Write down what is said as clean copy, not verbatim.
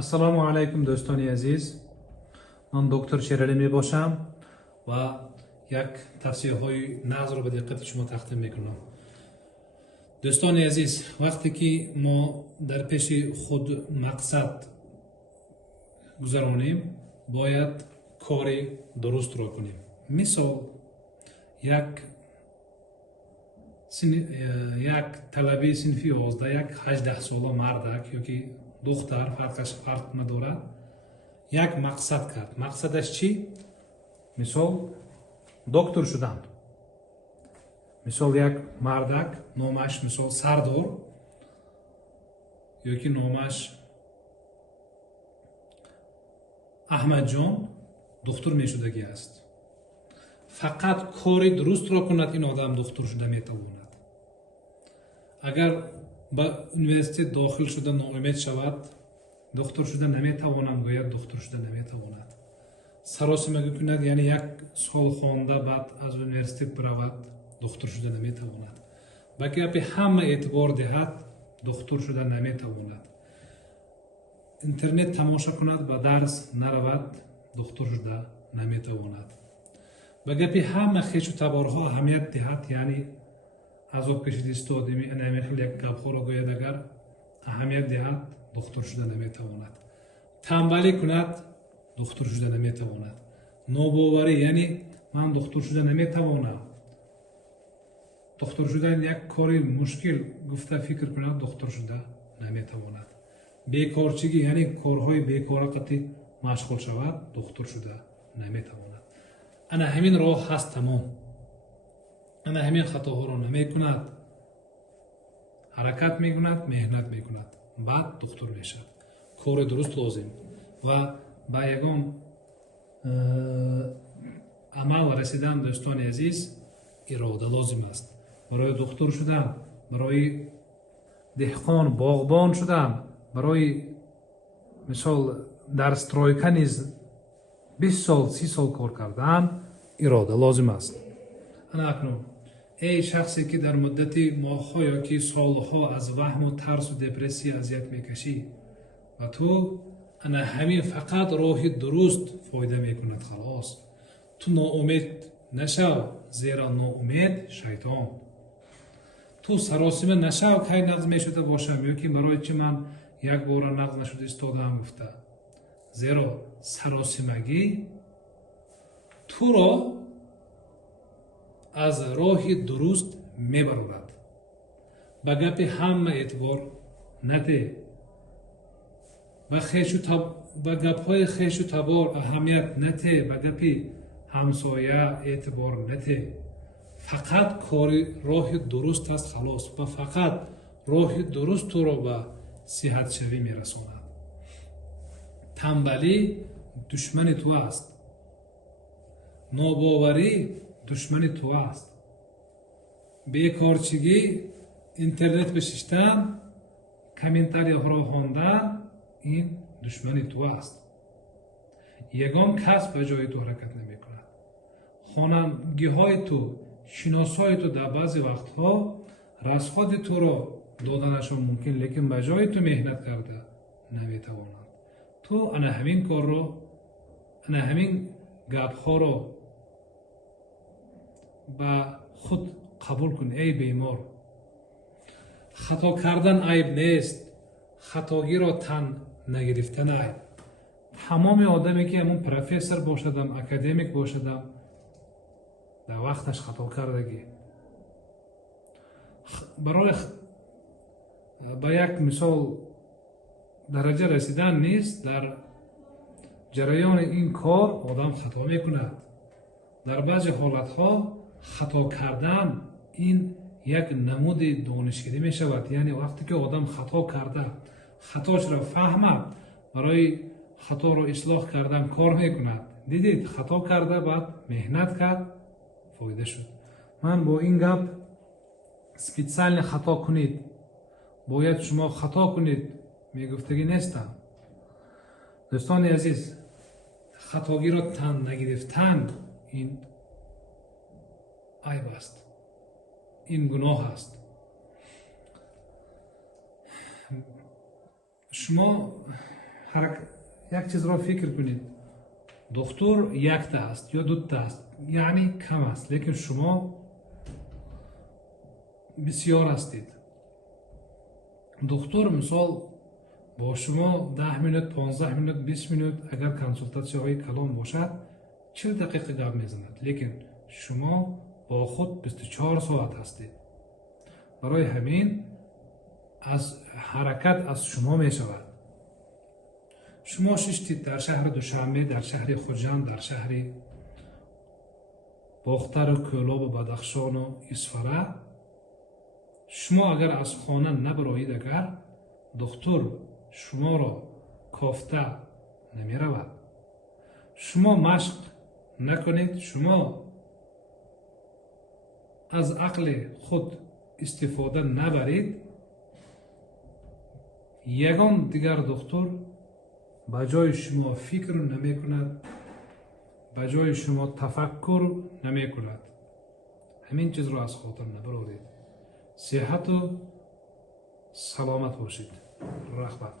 assalomu alaykum do'stoni aziz. من دکتر شیرالی می باشم و یک توصیه های نغز رو به دقت شما تقدیم میکنم. دوستان عزیز، وقتی که ما در پیش خود مقصد گذرانیم باید کاری درست را کنیم. مثال یک طلبه صنفی 11 یک 18 ساله مردک یا که دختر فرق ندارد یک مقصد کرد. مقصدش چی؟ مثال دکتر شدن. مثال یک مردک نامش مثال سردار یا که نامش احمد جان دکتر میشدگی است. فقط کاری درست را کند این آدم دکتر شده میتواند. اگر به یونیورسیته داخل شده ناامید شود دکتر شده نمیتوانم گوید دکتر شده نمیتواند. سراسیمگی کند یعنی یک سال خوانده بعد از یونیورسیته برود دکتر شده نمیتواند. با گپ همه اعتبار دهد دکتر شده نمیتواند. اینترنت تماشا کند با درس نرود دکتر شده نمیتواند. با گپ همه خویش و تبارها اهمیت دهد یعنی عذاب کشیده است آدمی نمیخواد یک گپ را گوید اگر اهمیت دهد دکتر شده نمیتواند. تنبلی کند دکتر شده نمیتواند. نوباوری یعنی من دکتر شده نمیتوانم. دکتر شدن یک کاری مشکل گفته فکر کند دکتر شده نمیتواند. بیکارچگی یعنی کارهای بیکارقتی مشغول شود دکتر شده نمیتواند. انا همین راه هست تمام. انا همین خطاها را نمیکند. حرکت میکند، مهنت میکند. بعد دکتر میشد. کار درست لازم و با یگان عمل رسیدن دوستان عزیز اراده لازم است. برای دکتر شدن، برای دهقان باغبان شدن، برای مثال در سترایکا نیز 20 سال 30 سال کار کردن اراده لازم است. انا اکنون ای شخصی که در مدت ماه‌ها یا که سالها از وهم و ترس و دپرسی اذیت میکشی و تو انا همین فقط راه درست فایده میکند خلاص. تو ناامید نشو زیرا ناامید شیطان. تو سراسیمه نشو که نقض میشده باشم یا که برای چی من یک بار نقض نشده استادم گفته. زیرا سراسیمگی تو را از راه درست میبرد. با گپ همه اعتبار نده. با گپ های خیش و تبار اهمیت نده. با گپ همسایه اعتبار نده. فقط کاری راه درست است خلاص و فقط راه درست تو را به صحت شوی میرساند. تنبلی دشمن تو است. ناباوری دشمن تو است. بیکارچگی اینترنت بششتن کامنتاری ها را خواندن این دشمن تو است. یگان کس به جای تو حرکت نمی کند. خوانندگی های تو شناسای تو در بعضی وقتها رسخات تو را دادنشان ممکن لیکن به جای تو مهنت کرده نمی توانند. تو انا همین کار را انا همین گپ ها را با خود قبول کن ای بیمار. خطا کردن عیب نیست. خطاگی را تن نگرفتن عیب. تمام آدمی که همون پروفسور باشدم اکادمیک باشدم در وقتش خطا کردگی. برای با یک مثال درجه رسیدن نیست. در جریان این کار آدم خطا میکند. در بعضی حالتها خطا کردن این یک نمود دانشگری می شود. یعنی وقتی که آدم خطا کرده خطاش را فهمد برای خطا را اصلاح کردن کار میکند. دیدید خطا کرده بعد مهنت کرد فایده شد. من با این گپ سپیڅال خطا کنید باید شما خطا کنید میگفتگی نیستم. دوستان عزیز خطاگی را تن نگرفتن این عیب است. این گناه است. شما یک چیز را فکر کنید، دکتر یک تا است یا دو تا است، یعنی کم است، لیکن شما بسیار هستید. دکتر مثال با شما 10 minut 15 minut 20 minut اگر کنسولتاسیون های کلام باشد 40 دقیقه گپ میزند، لیکن شما با خود 24 ساعت هستید. برای همین از حرکت از شما می شود. شما ششتید در شهر دوشنبه، در شهر خوجند، در شهر باختر و کولاب و بدخشان و اصفهان. شما اگر از خانه نبرایید، اگر دکتر شما را کافته نمی رود، شما مشق نکنید، شما از عقل خود استفاده نبرید، یگان دیگر دکتر به جای شما فکر نمی کند، به جای شما تفکر نمی کند. همین چیز را از خاطر نبرید. صحت و سلامت باشید. رحمت.